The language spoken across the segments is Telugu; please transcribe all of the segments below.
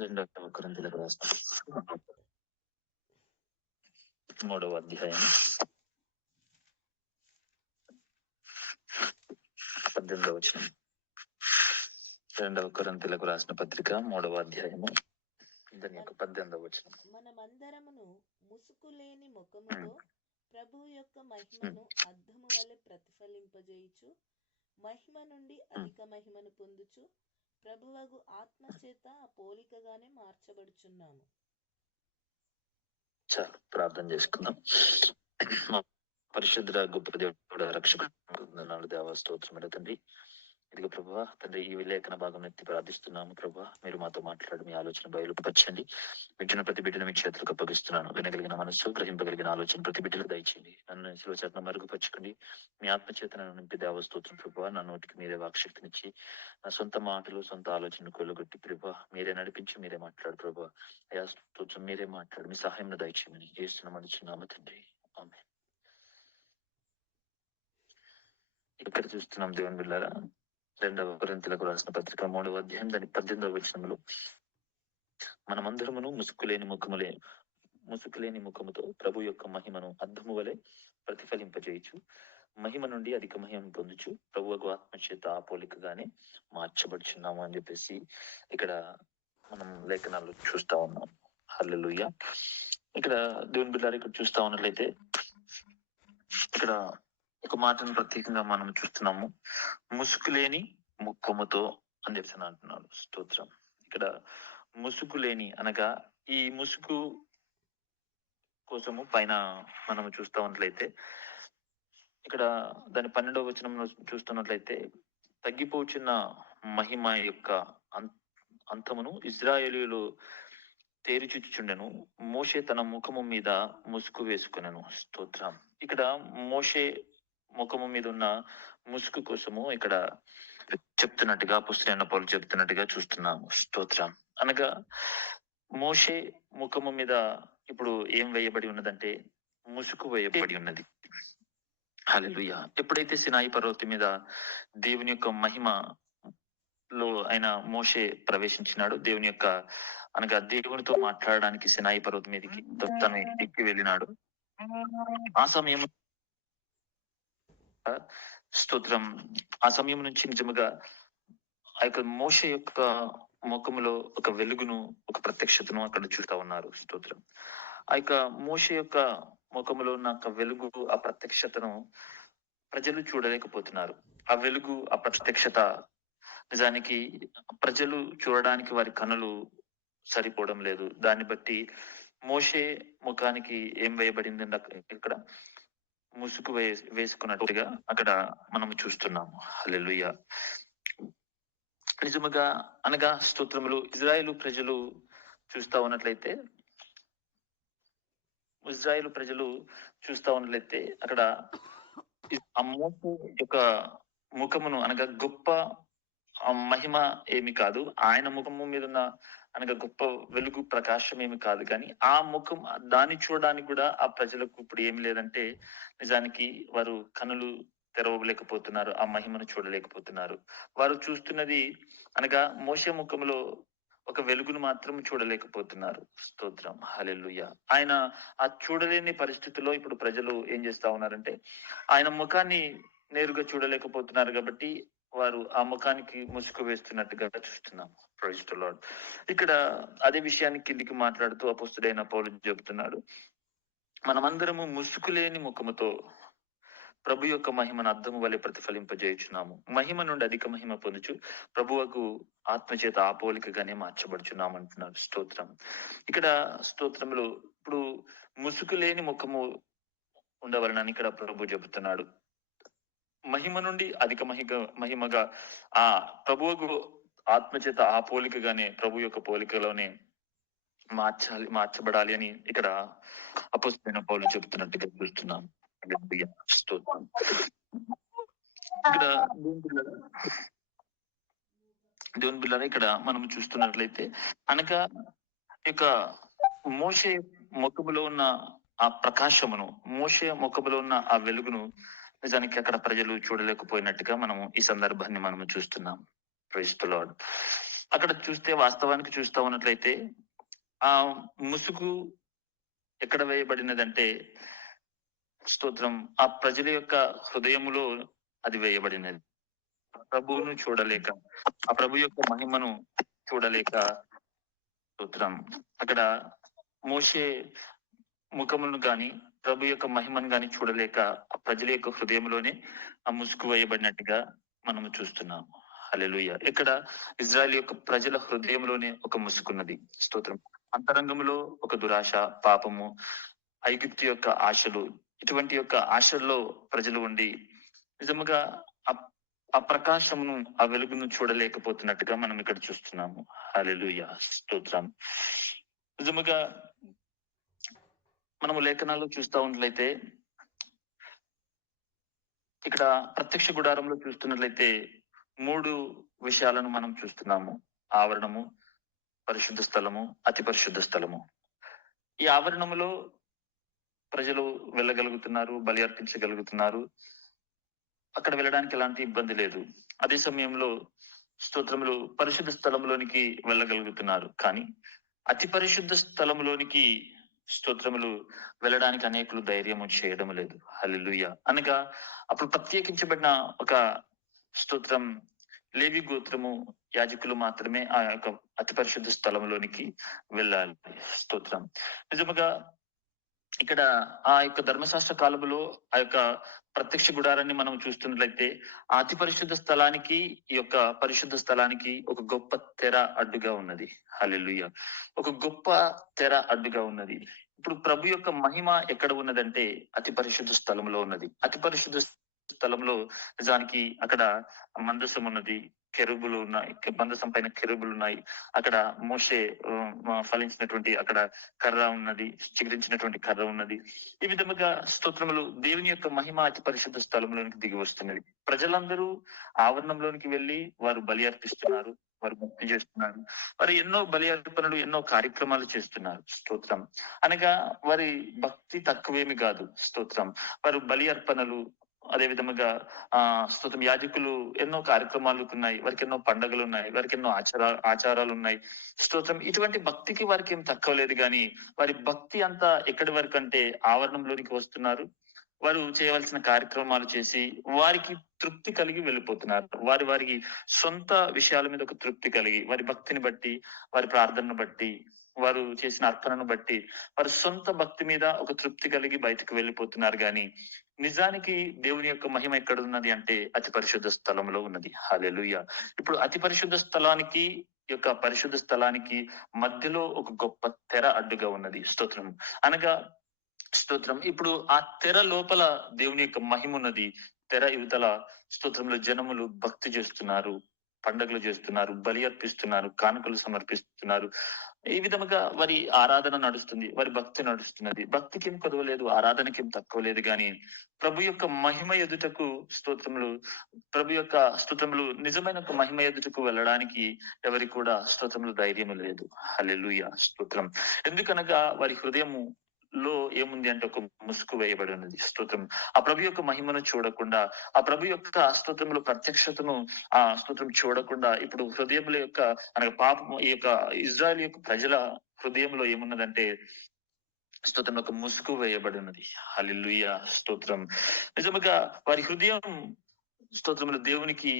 రెండవ కొరింథీయులకు రాసిన 3వ అధ్యాయం 18వ వచనం. 2వ కొరింథీయులకు రాసిన పత్రిక 3వ అధ్యాయము దాని యొక్క 18వ వచనం. మనమందరమును ముసుకు లేని ముఖముతో ప్రభు యొక్క మహిమను అద్దము వలె ప్రతిఫలింపజేయుచు మహిమ నుండి అధిక మహిమను పొందుచు ప్రభువగు ఆత్మ చేత పోలికగానే మార్చబడుచున్నాము. చాలు, ప్రార్థన చేసుకుందాం. పరిశుద్ధ గొప్ప దేవుడు రక్షకుడు దేవ స్తోత్రమైన తండ్రి, ఇదిగో ప్రభువా తండ్రి, ఈ విలేఖన భాగం ఎత్తి ప్రార్థిస్తున్నాము. ప్రభువా మీరు మాతో మాట్లాడి మీ ఆలోచన బయలుపరచండి. వింటున్న ప్రతి బిడ్డను మీ చేతులకు అప్పగిస్తున్నాను. వినగలిగిన మనస్సు, గ్రహింపగలిగిన ఆలోచన ప్రతి బిడ్డలకు దయచేయండి. నన్ను శివచరణ మరుగుపరచుకోండి. మీ ఆత్మచేతనను నింపి దేవస్తోత్రం ప్రభువా. నా నోటికి మీరే వాక్శక్తినిచ్చి నా సొంత మాటలు, సొంత ఆలోచనలు కొల్లగొట్టి ప్రభువా మీరే నడిపించి మీరే మాట్లాడు ప్రభువా. అయా స్తోత్రం, మీరే మాట్లాడు. మీ సహాయం దయచేయమని చేస్తున్నామని చిన్నామ తండ్రి, ఆమేన్. ఇక్కడ చూస్తున్నాం దేవుని బిడ్డలారా, 2వ కొరింథీయులకు రాసిన పత్రిక 3వ అధ్యాయం దాని 18వ వచనంలో, మనమందరమును ముసుకులేని ముఖముతో ప్రభు యొక్క మహిమను అద్దము వలె ప్రతిఫలింపజేయచ్చు మహిమ నుండి అధిక మహిమను పొందుచు ప్రభువుకు ఆత్మచేత ఆ పోలికగానే మార్చబడుచున్నాము అని చెప్పేసి ఇక్కడ మనం లేఖనాలు చూస్తా ఉన్నాం. హల్లెలూయా. ఇక్కడ దేవుని బిడ్డలారా, ఇక్కడ చూస్తా ఉన్నట్లయితే ఇక్కడ ఒక మాటను ప్రత్యేకంగా మనం చూస్తున్నాము. ముసుగు లేని ముఖముతో అని చెప్పి అంటున్నాడు. స్తోత్రం. ఇక్కడ ముసుగు లేని అనగా ఈ ముసుగు కోసము పైన మనం చూస్తా ఉన్నట్లయితే ఇక్కడ దాని 12వ వచనంలో చూస్తున్నట్లయితే తగ్గిపోచున్న మహిమ యొక్క అంతమును ఇజ్రాయేలీయులు తేరిచుచుండెను. మోషే తన ముఖము మీద ముసుగు వేసుకునెను. స్తోత్రం. ఇక్కడ మోషే ముఖము మీద ఉన్న ముసుగు కోసము ఇక్కడ చెప్తున్నట్టుగా అపొస్తలుడైన పౌలు చెప్తున్నట్టుగా చూస్తున్నాము. స్తోత్రం. అనగా మోషే ముఖము మీద ఇప్పుడు ఏం వేయబడి ఉన్నదంటే ముసుగు వేయబడి ఉన్నది. హల్లెలూయా. ఎప్పుడైతే సినాయి పర్వతం మీద దేవుని యొక్క మహిమలో ఆయన మోషే ప్రవేశించినాడు, దేవుని యొక్క అనగా దేవునితో మాట్లాడడానికి సినాయి పర్వతం మీదకి తను ఎక్కి వెళ్ళినాడు. ఆ సమయం స్తోత్రం, ఆ సమయం నుంచి నిజముగా ఆ యొక్క మోషే యొక్క ముఖములో ఒక వెలుగును, ఒక ప్రత్యక్షతను అక్కడ చూస్తా ఉన్నారు. స్తోత్రం. ఆ యొక్క మోషే యొక్క ముఖములో ఉన్న ఒక వెలుగు, ఆ ప్రత్యక్షతను ప్రజలు చూడలేకపోతున్నారు. ఆ వెలుగు, ఆ ప్రత్యక్షత నిజానికి ప్రజలు చూడడానికి వారి కన్నులు సరిపోవడం లేదు. దాన్ని బట్టి మోషే ముఖానికి ఏం వేయబడింది ఇక్కడ ముసుగు వేసుకున్నట్టుగా అక్కడ మనం చూస్తున్నాము. హల్లెలూయా. నిజముగా అనగా స్తోత్రములు ఇజ్రాయేలు ప్రజలు చూస్తా ఉన్నట్లయితే అక్కడ ఆ మోషే యొక్క ముఖమును అనగా గొప్ప మహిమ ఏమి కాదు, ఆయన ముఖము మీద ఉన్న అనగా గొప్ప వెలుగు ప్రకాశం ఏమి కాదు, కానీ ఆ ముఖం దాన్ని చూడడానికి కూడా ఆ ప్రజలకు ఇప్పుడు ఏమి లేదంటే నిజానికి వారు కనులు తెరవలేకపోతున్నారు, ఆ మహిమను చూడలేకపోతున్నారు. వారు చూస్తున్నది అనగా మోషే ముఖంలో ఒక వెలుగును మాత్రం చూడలేకపోతున్నారు. స్తోత్రం. హల్లెలూయా. ఆయన ఆ చూడలేని పరిస్థితిలో ఇప్పుడు ప్రజలు ఏం చేస్తా ఉన్నారంటే ఆయన ముఖాన్ని నేరుగా చూడలేకపోతున్నారు కాబట్టి వారు ఆ ముఖానికి ముసుగు వేస్తున్నట్టుగా చూస్తున్నాం. Praise the Lord. ఇక్కడ అదే విషయాన్ని కిందికి మాట్లాడుతూ అపొస్తలుడైన పౌలు చెబుతున్నాడు, మనమందరము ముసుగు లేని ముఖముతో ప్రభు యొక్క మహిమను అద్దము వలె ప్రతిఫలింపజేయుచున్నాము మహిమ నుండి అధిక మహిమ పొందుచు ప్రభువుకు ఆత్మచేత ఆ పోలికగానే మార్చబడుచున్నాము అంటున్నారు. స్తోత్రం. ఇక్కడ స్తోత్రములు ఇప్పుడు ముసుగు లేని ముఖము ఉండవలనని ఇక్కడ ప్రభు చెబుతున్నాడు. మహిమ నుండి అధిక మహిమగా ఆ ప్రభువుకు ఆత్మచేత ఆ పోలికగానే ప్రభు యొక్క పోలికలోనే మార్చబడాలి అని ఇక్కడ అపొస్తలుడైన పౌలు చెబుతున్నట్టుగా చూస్తున్నాం. స్తోత్రం. ఇక్కడ దేవుని బిడ్డలారా, ఇక్కడ మనం చూస్తున్నట్లయితే అనగా ఇక మోషే ముఖములో ఉన్న ఆ ప్రకాశమును, మోషే ముఖములో ఉన్న ఆ వెలుగును నిజానికి అక్కడ ప్రజలు చూడలేకపోయినట్టుగా మనము ఈ సందర్భాన్ని మనము చూస్తున్నాం. Praise the Lord. అక్కడ చూస్తే వాస్తవానికి చూస్తా ఉన్నట్లయితే ఆ ముసుగు ఎక్కడ వేయబడినదంటే స్తోత్రం ఆ ప్రజల యొక్క హృదయములో అది వేయబడినది. ప్రభువును చూడలేక, ఆ ప్రభు యొక్క మహిమను చూడలేక స్తోత్రం అక్కడ మోషే ముఖమును గాని ప్రభు యొక్క మహిమను గాని చూడలేక ఆ ప్రజల యొక్క హృదయంలోనే ఆ ముసుగు వేయబడినట్టుగా మనము చూస్తున్నాము. హల్లెలూయా. ఇక్కడ ఇజ్రాయెల్ యొక్క ప్రజల హృదయంలోనే ఒక ముసుకున్నది. స్తోత్రం. అంతరంగంలో ఒక దురాశ, పాపము, ఐగుప్తు యొక్క ఆశలు, ఇటువంటి యొక్క ఆశల్లో ప్రజలు ఉండి నిజముగా ఆ ప్రకాశమును, ఆ వెలుగును చూడలేకపోతున్నట్టుగా మనం ఇక్కడ చూస్తున్నాము. హల్లెలూయా. స్తోత్రం. నిజముగా మనము లేఖనాల్లో చూస్తా ఉన్నట్లయితే ఇక్కడ ప్రత్యక్ష గుడారంలో చూస్తున్నట్లయితే 3 విషయాలను మనం చూస్తున్నాము. ఆవరణము, పరిశుద్ధ స్థలము, అతి పరిశుద్ధ స్థలము. ఈ ఆవరణములో ప్రజలు వెళ్ళగలుగుతున్నారు, బలి అర్పించగలుగుతున్నారు. అక్కడ వెళ్ళడానికి ఎలాంటి ఇబ్బంది లేదు. అదే సమయంలో స్తోత్రములు పరిశుద్ధ స్థలంలోనికి వెళ్ళగలుగుతున్నారు. కానీ అతి పరిశుద్ధ స్థలంలోనికి స్తోత్రములు వెళ్ళడానికి అనేకులు ధైర్యము చేయడం లేదు. హల్లెలూయా. అనగా అప్పుడు ప్రత్యేకించబడిన ఒక స్తోత్రం లేవి గోత్రము యాజకులు మాత్రమే ఆ యొక్క అతి పరిశుద్ధ స్థలంలోనికి వెళ్ళాలి. స్తోత్రం. నిజముగా ఇక్కడ ఆ యొక్క ధర్మశాస్త్ర కాలములో ఆ యొక్క ప్రత్యక్ష గుడారాన్ని మనం చూస్తున్నట్లయితే ఆ అతి పరిశుద్ధ స్థలానికి ఈ యొక్క పరిశుద్ధ స్థలానికి ఒక గొప్ప తెర అడ్డుగా ఉన్నది. హల్లెలూయా. ఒక గొప్ప తెర అడ్డుగా ఉన్నది. ఇప్పుడు ప్రభు యొక్క మహిమ ఎక్కడ ఉన్నదంటే అతి పరిశుద్ధ స్థలంలో ఉన్నది. అతి పరిశుద్ధ స్థలంలో నిజానికి అక్కడ మందసం ఉన్నది, కెరూబులు ఉన్నాయి, మందసం పైన కెరూబులు ఉన్నాయి. అక్కడ మోషే ఫలించినటువంటి అక్కడ కర్ర ఉన్నది, చిగురించినటువంటి కర్ర ఉన్నది. ఈ విధముగా స్తోత్రములు దేవుని యొక్క మహిమ అతి పరిశుద్ధ స్థలంలోనికి దిగి వస్తున్నది. ప్రజలందరూ ఆవరణంలోనికి వెళ్లి వారు బలి అర్పిస్తున్నారు, వారు భక్తి చేస్తున్నారు, వారు ఎన్నో బలి అర్పణలు, ఎన్నో కార్యక్రమాలు చేస్తున్నారు. స్తోత్రం. అనగా వారి భక్తి తక్కువేమి కాదు. స్తోత్రం. వారు బలి అర్పణలు, అదే విధముగా స్తోత్రం యాజకులు ఎన్నో కార్యక్రమాలు ఉన్నాయి, వారికి ఎన్నో పండుగలు ఉన్నాయి, వారికి ఎన్నో ఆచారాలు ఉన్నాయి. స్తోత్రం. ఇటువంటి భక్తికి వారికి ఏం తక్కువ లేదు. కానీ వారి భక్తి అంతా ఎక్కడి వరకు అంటే ఆవరణంలోనికి వస్తున్నారు, వారు చేయవలసిన కార్యక్రమాలు చేసి వారికి తృప్తి కలిగి వెళ్ళిపోతున్నారు. వారికి సొంత విషయాల మీద ఒక తృప్తి కలిగి, వారి భక్తిని బట్టి, వారి ప్రార్థనను బట్టి, వారు చేసిన అర్పణను బట్టి వారి సొంత భక్తి మీద ఒక తృప్తి కలిగి బయటకు వెళ్ళిపోతున్నారు. కానీ నిజానికి దేవుని యొక్క మహిమ ఎక్కడ ఉన్నది అంటే అతి పరిశుద్ధ స్థలంలో ఉన్నది. హల్లెలూయా. ఇప్పుడు అతి పరిశుద్ధ స్థలానికి యొక్క పరిశుద్ధ స్థలానికి మధ్యలో ఒక గొప్ప తెర అడ్డుగా ఉన్నది. స్తోత్రం. అనగా స్తోత్రం ఇప్పుడు ఆ తెర లోపల దేవుని యొక్క మహిమ ఉన్నది. తెర యువతల స్తోత్రంలో జనములు భక్తి చేస్తున్నారు, పండుగలు చేస్తున్నారు, బలి అర్పిస్తున్నారు, కానుకలు సమర్పిస్తున్నారు. ఈ విధముగా వారి ఆరాధన నడుస్తుంది, వారి భక్తి నడుస్తున్నది. భక్తికి ఏం కొదవలేదు, ఆరాధనకి ఏం తక్కువ లేదు. కానీ ప్రభు యొక్క మహిమ ఎదుటకు స్తోత్రములు, ప్రభు యొక్క స్తోత్రములు నిజమైన ఒక మహిమ ఎదుటకు వెళ్ళడానికి ఎవరికి కూడా స్తోత్రములు ధైర్యం లేదు. హల్లెలూయా. స్తోత్రం. ఎందుకనగా వారి హృదయము లో ఏముంది అంటే ఒక ముసుగు వేయబడి ఉన్నది. స్తోత్రం. ఆ ప్రభు యొక్క మహిమను చూడకుండా, ఆ ప్రభు యొక్క స్తోత్రములు ప్రత్యక్షతను ఆ స్తోత్రం చూడకుండా ఇప్పుడు హృదయముల యొక్క అనగా పాపము ఈ యొక్క ఇజ్రాయెల్ యొక్క ప్రజల హృదయంలో ఏమున్నదంటే స్తోత్రం ఒక ముసుగు వేయబడి ఉన్నది. హల్లెలూయా. స్తోత్రం. నిజముగా వారి హృదయం స్తోత్రములు దేవునికి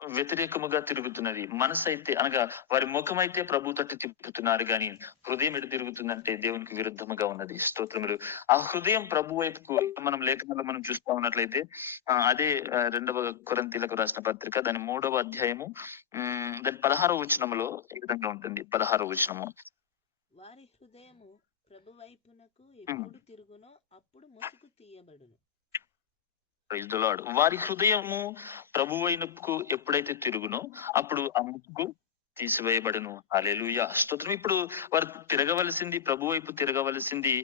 వ్యతిరేకముగా తిరుగుతున్నది. మనసు అయితే అనగా వారి ముఖం అయితే ప్రభు తట్టు తిప్పుతున్నారు, కానీ హృదయం ఎటు తిరుగుతుందంటే దేవునికి విరుద్ధముగా ఉన్నది. స్తోత్రములు. ఆ హృదయం ప్రభు వైపుకు మనం లేఖనంలో మనం చూస్తా ఉన్నట్లయితే అదే 2వ కొరింథీయులకు రాసిన పత్రిక దాని 3వ అధ్యాయము దాని 16వ వచనములో ఈ విధంగా ఉంటుంది. 16వ వచనము. వారి హృదయము ప్రభు వైపునకు ఎప్పుడు తిరుగునో అప్పుడు ముసుగు తీయబడును. Praise the lord. వారి హృదయము ప్రభు వైపుకు ఎప్పుడైతే తిరుగునో అప్పుడు ఆ ముసుగు తీసివేయబడును. హల్లెలూయా. స్తోత్రం. ఇప్పుడు వారు తిరగవలసింది ప్రభు వైపు తిరగవలసింది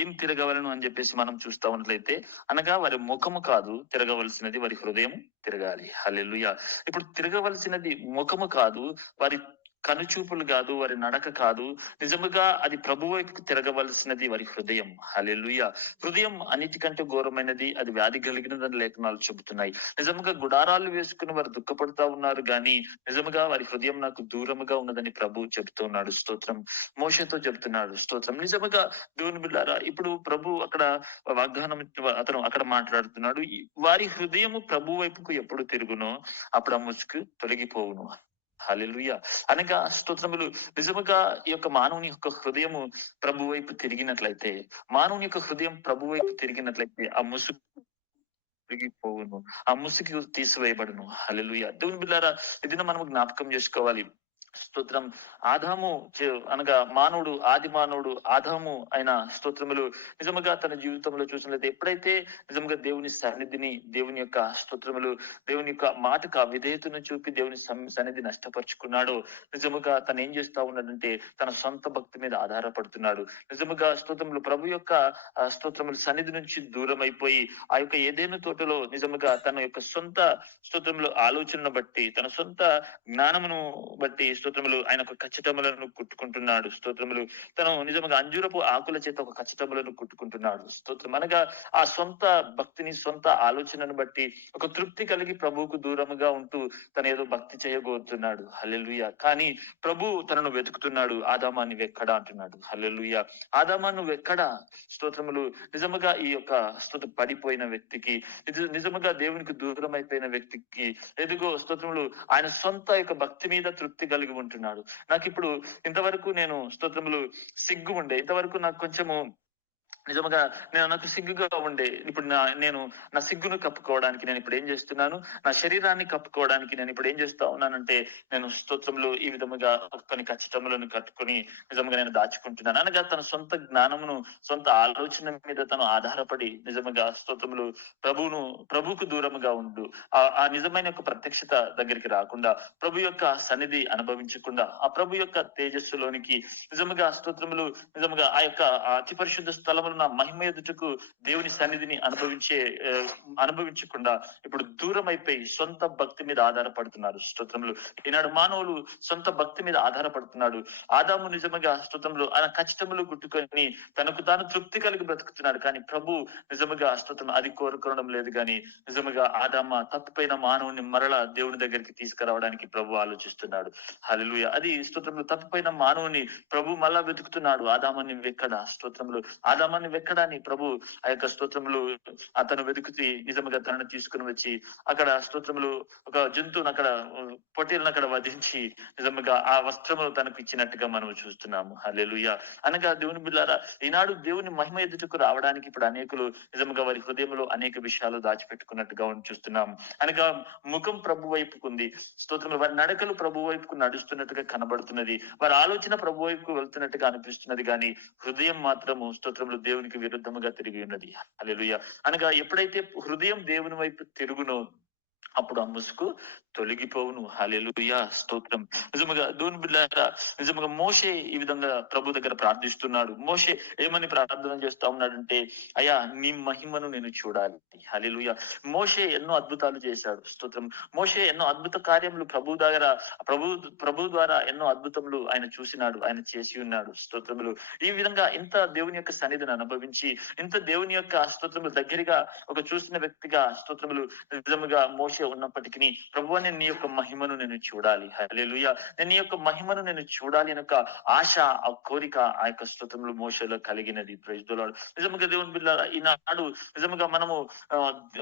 ఏం తిరగవలను అని చెప్పేసి మనం చూస్తా ఉన్నట్లయితే అనగా వారి ముఖము కాదు తిరగవలసినది, వారి హృదయం తిరగాలి. హల్లెలూయా. ఇప్పుడు తిరగవలసినది ముఖము కాదు, వారి కనుచూపులు కాదు, వారి నడక కాదు, నిజముగా అది ప్రభు వైపుకు తిరగవలసినది వారి హృదయం. హల్లెలూయా. హృదయం అన్నిటికంటే ఘోరమైనది, అది వ్యాధి కలిగినదని లేఖనాలు చెబుతున్నాయి. నిజముగా గుడారాలు వేసుకుని వారు దుఃఖపడుతా ఉన్నారు గాని నిజముగా వారి హృదయం నాకు దూరముగా ఉన్నదని ప్రభు చెబుతున్నాడు. స్తోత్రం. మోషేతో చెబుతున్నాడు. స్తోత్రం. నిజముగా దేవుని బిడ్డారా, ఇప్పుడు ప్రభు అక్కడ వాగ్దానం అతను అక్కడ మాట్లాడుతున్నాడు. వారి హృదయము ప్రభు వైపుకు ఎప్పుడు తిరుగునో అప్పుడు ఆ ముసుగు తొలగిపోవును. హల్లెలూయా. అనగా స్తోత్రములు. నిజముగా ఈ యొక్క మానవుని యొక్క హృదయము ప్రభు వైపు తిరిగినట్లయితే, మానవుని యొక్క హృదయం ప్రభు వైపు తిరిగినట్లయితే ఆ ముసుగు తొలగిపోవును, ఆ ముసుగు తీసివేయబడును. హల్లెలూయా. దేవుని బిడ్డారా, ఇది మనము జ్ఞాపకం చేసుకోవాలి. స్తోత్రం. ఆదాము అనగా మానవుడు, ఆది మానవుడు ఆదాము అయిన స్తోత్రములు నిజముగా తన జీవితంలో చూసినట్లయితే ఎప్పుడైతే నిజంగా దేవుని సన్నిధిని, దేవుని యొక్క స్తోత్రములు, దేవుని యొక్క మాటకు విధేయతను చూపి దేవుని సన్నిధి నష్టపరుచుకున్నాడో నిజముగా తను ఏం చేస్తా ఉన్నాడంటే తన సొంత భక్తి మీద ఆధారపడుతున్నాడు. నిజముగా స్తోత్రములు ప్రభు యొక్క స్తోత్రములు సన్నిధి నుంచి దూరం అయిపోయి ఆ యొక్క ఏదైనా తోటలో నిజముగా తన యొక్క సొంత స్తోత్రములు ఆలోచనను బట్టి, తన సొంత జ్ఞానమును బట్టి స్తోత్రములు ఆయన ఒక కచ్చటములను కుట్టుకుంటున్నాడు. స్తోత్రములు. తను నిజంగా అంజూరపు ఆకుల చేత ఒక కచ్చటములను కుట్టుకుంటున్నాడు. స్తోత్రం. అనగా ఆ సొంత భక్తిని, సొంత ఆలోచనను బట్టి ఒక తృప్తి కలిగి ప్రభువుకు దూరముగా ఉంటూ తను ఏదో భక్తి చేయబోతున్నాడు. హల్లెలూయా. కానీ ప్రభు తనను వెతుకుతున్నాడు. ఆదామా నువ్వెక్కడా అంటున్నాడు. హల్లెలూయా. ఆదామా నువ్వెక్కడా? స్తోత్రములు. నిజముగా ఈ యొక్క పడిపోయిన వ్యక్తికి, నిజముగా దేవునికి దూరం అయిపోయిన వ్యక్తికి ఎదుగో స్తోత్రములు ఆయన సొంత యొక్క భక్తి మీద తృప్తి కలిగి ఉంటున్నాడు. నాకు ఇప్పుడు ఇంతవరకు నేను స్తోత్రములు సిగ్గు ఉండే, ఇంతవరకు నాకు కొంచెము నిజముగా నాకు సిగ్గుగా ఉండే, ఇప్పుడు నేను నా సిగ్గును కప్పుకోవడానికి నేను ఇప్పుడు ఏం చేస్తున్నాను, నా శరీరాన్ని కప్పుకోవడానికి నేను ఇప్పుడు ఏం చేస్తా ఉన్నానంటే నేను స్తోత్రములు ఈ విధముగా కొన్ని కచ్చటములను కట్టుకుని నిజంగా నేను దాచుకుంటున్నాను. అనగా తన సొంత జ్ఞానమును, సొంత ఆలోచన మీద తను ఆధారపడి నిజముగా స్తోత్రములు ప్రభుకు దూరముగా ఉండు, ఆ నిజమైన యొక్క ప్రత్యక్షత దగ్గరికి రాకుండా, ప్రభు యొక్క సన్నిధి అనుభవించకుండా, ఆ ప్రభు యొక్క తేజస్సులోనికి నిజముగా స్తోత్రములు నిజముగా ఆ యొక్క అతి పరిశుద్ధ స్థలములు మహిమ ఎదుటకు దేవుని సన్నిధిని అనుభవించకుండా ఇప్పుడు దూరం అయిపోయి సొంత భక్తి మీద ఆధారపడుతున్నారు. స్తోత్రములు. ఈనాడు మానవులు సొంత భక్తి మీద ఆధారపడుతున్నాడు. ఆదాము నిజముగా స్తోత్రములు ఆయన కష్టములు గుట్టుకొని తనకు తాను తృప్తి కలిగి బ్రతుకుతున్నాడు. కానీ ప్రభు నిజముగా స్తోత్రం అది కోరుకోవడం లేదు. కానీ నిజముగా ఆదామ తప్పిపోయిన మానవుని మరలా దేవుని దగ్గరికి తీసుకురావడానికి ప్రభు ఆలోచిస్తున్నాడు. హల్లెలూయా. అది స్తోత్రములు తప్పిపోయిన మానవుని ప్రభు మళ్ళా వెతుకుతున్నాడు. ఆదామని వెక్కడ స్తోత్రములు, ఆదామని వెక్కడాని ప్రభు ఆ యొక్క స్తోత్రములు అతను వెతుకుతి నిజముగా తనను తీసుకుని వచ్చి అక్కడ స్తోత్రములు ఒక జంతువును అక్కడ పొట్టేలను అక్కడ వధించి నిజముగా ఆ వస్త్రము తనకు ఇచ్చినట్టుగా మనం చూస్తున్నాము. హల్లెలూయా. అనగా దేవుని బిడ్డలారా, ఈనాడు దేవుని మహిమ ఎదుటకు రావడానికి ఇప్పుడు అనేకులు నిజముగా వారి హృదయంలో అనేక విషయాలు దాచిపెట్టుకున్నట్టుగా చూస్తున్నాము. అనగా ముఖం ప్రభు వైపుకు ఉంది. స్తోత్రములు. వారి నడకలు ప్రభు వైపుకు నడుస్తున్నట్టుగా కనబడుతున్నది, వారి ఆలోచన ప్రభు వైపుకు వెళ్తున్నట్టుగా అనిపిస్తున్నది. కానీ హృదయం మాత్రము స్తోత్రములు దేవునికి విరుద్ధముగా తిరిగి ఉన్నది. హల్లెలూయా. అనగా ఎప్పుడైతే హృదయం దేవుని వైపు తిరుగునో అప్పుడు ఆ ముసుగు తొలగిపోవును. హల్లెలూయా. స్తోత్రం. నిజముగా దేవుని బిడ్డలారా, నిజముగా మోషే ఈ విధంగా ప్రభు దగ్గర ప్రార్థిస్తున్నాడు. మోషే ఏమని ప్రార్థన చేస్తా ఉన్నాడంటే, అయ్యా నీ మహిమను నేను చూడాలి. హల్లెలూయా. మోషే ఎన్నో అద్భుతాలు చేశాడు. స్తోత్రం. మోషే ఎన్నో అద్భుత కార్యములు ప్రభు ద్వారా ఎన్నో అద్భుతములు ఆయన చూసినాడు, ఆయన చేసి ఉన్నాడు. స్తోత్రములు. ఈ విధంగా ఇంత దేవుని యొక్క సన్నిధిని అనుభవించి, ఇంత దేవుని యొక్క స్తోత్రములు దగ్గరగా ఒక చూసిన వ్యక్తిగా స్తోత్రములు నిజముగా మోషే ఉన్నప్పటికీ ప్రభు నేను నీ యొక్క మహిమను నేను చూడాలి. హల్లెలూయా. నేను నీ యొక్క మహిమను నేను చూడాలి అని ఒక ఆశ, ఆ కోరిక ఆ యొక్క స్తోత్రములు మోషేలో కలిగినది. Praise the Lord. నిజముగా దేవుని బిడ్డలారా, ఈనాడు నిజముగా మనము